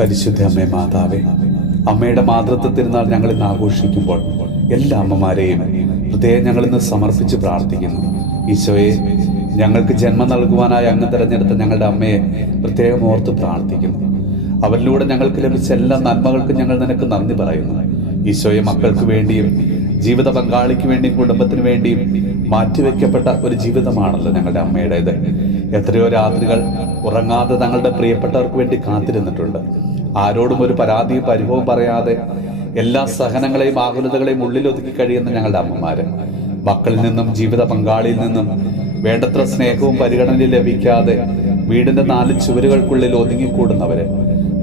പരിശുദ്ധ അമ്മേ മാതാവേ, അമ്മയുടെ മാതൃത്വ തിരുനാൾ ഞങ്ങൾ ഇന്ന് ആഘോഷിക്കുമ്പോൾ എല്ലാ അമ്മമാരെയും ഹൃദയം ഞങ്ങൾ ഇന്ന് സമർപ്പിച്ച് പ്രാർത്ഥിക്കുന്നു. ഈശോയെ, ഞങ്ങൾക്ക് ജന്മം നൽകുവാനായി അങ്ങ് തിരഞ്ഞെടുത്ത ഞങ്ങളുടെ അമ്മയെ പ്രത്യേകം ഓർത്ത് പ്രാർത്ഥിക്കുന്നു. അവരിലൂടെ ഞങ്ങൾക്ക് ലഭിച്ച എല്ലാ നന്മകൾക്കും ഞങ്ങൾ നിനക്ക് നന്ദി പറയുന്നു. ഈശോയെ, മക്കൾക്ക് വേണ്ടിയും ജീവിത പങ്കാളിക്ക് വേണ്ടിയും കുടുംബത്തിന് വേണ്ടിയും മാറ്റിവെക്കപ്പെട്ട ഒരു ജീവിതമാണല്ലോ ഞങ്ങളുടെ അമ്മയുടേത്. എത്രയോ രാത്രികൾ ഉറങ്ങാതെ തങ്ങളുടെ പ്രിയപ്പെട്ടവർക്ക് വേണ്ടി കാത്തിരുന്നിട്ടുണ്ട്. ആരോടും ഒരു പരാതിയും പരിഭവവും പറയാതെ എല്ലാ സഹനങ്ങളെയും ആകുലതകളെയും ഉള്ളിലൊതുക്കി കഴിയുന്ന ഞങ്ങളുടെ അമ്മമാര്, മക്കളിൽ നിന്നും ജീവിത പങ്കാളിയിൽ നിന്നും വേണ്ടത്ര സ്നേഹവും പരിഗണനയും ലഭിക്കാതെ വീടിന്റെ 4 ചുവരുകൾക്കുള്ളിൽ ഒതുങ്ങിക്കൂടുന്നവര്,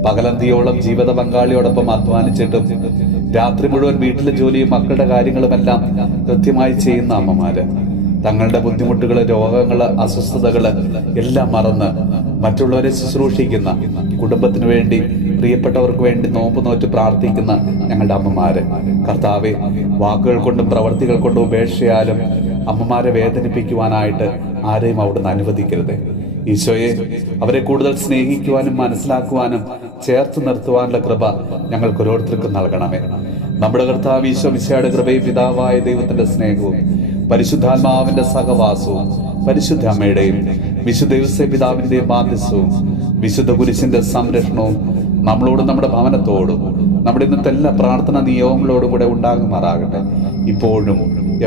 പകലന്തിയോളം ജീവിത പങ്കാളിയോടൊപ്പം അധ്വാനിച്ചിട്ടും രാത്രി മുഴുവൻ വീട്ടിലെ ജോലിയും മക്കളുടെ കാര്യങ്ങളുമെല്ലാം കൃത്യമായി ചെയ്യുന്ന അമ്മമാര്, തങ്ങളുടെ ബുദ്ധിമുട്ടുകള്, രോഗങ്ങള്, അസ്വസ്ഥതകള് എല്ലാം മറന്ന് മറ്റുള്ളവരെ ശുശ്രൂഷിക്കുന്ന, കുടുംബത്തിന് വേണ്ടി പ്രിയപ്പെട്ടവർക്ക് വേണ്ടി നോമ്പ് നോറ്റ് പ്രാർത്ഥിക്കുന്ന ഞങ്ങളുടെ അമ്മമാര്, കർത്താവെ, വാക്കുകൾ കൊണ്ടും പ്രവർത്തികൾ കൊണ്ടും ഉപേക്ഷയാലും അമ്മമാരെ വേദനിപ്പിക്കുവാനായിട്ട് ആരെയും അവിടുന്ന് അനുവദിക്കരുത്. ഈശോയെ, അവരെ കൂടുതൽ സ്നേഹിക്കുവാനും മനസ്സിലാക്കുവാനും ചേർത്ത് നിർത്തുവാനുള്ള കൃപ ഞങ്ങൾക്ക് ഓരോരുത്തർക്കും നൽകണമേ. നമ്മുടെ കർത്താവ് ഈശോ മിശിഹായുടെ കൃപയും പിതാവായ ദൈവത്തിന്റെ സ്നേഹവും പരിശുദ്ധാത്മാവിന്റെ സഹവാസവും പരിശുദ്ധ അമ്മയുടെയും വിശുദ്ധ ഔസേപ്പ് പിതാവിന്റെയും മാധ്യസ്ഥവും വിശുദ്ധ കുരിശിന്റെ സംരക്ഷണവും നമ്മളോടും നമ്മുടെ ഭവനത്തോടും നമ്മുടെ ഇന്നത്തെ എല്ലാ പ്രാർത്ഥന നിയോഗങ്ങളോടും കൂടെ ഉണ്ടാകുമാറാകട്ടെ, ഇപ്പോഴും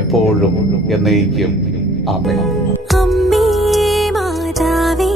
എപ്പോഴും എന്നേക്കും. ആമേൻ. അമ്മേ മാതാവേ,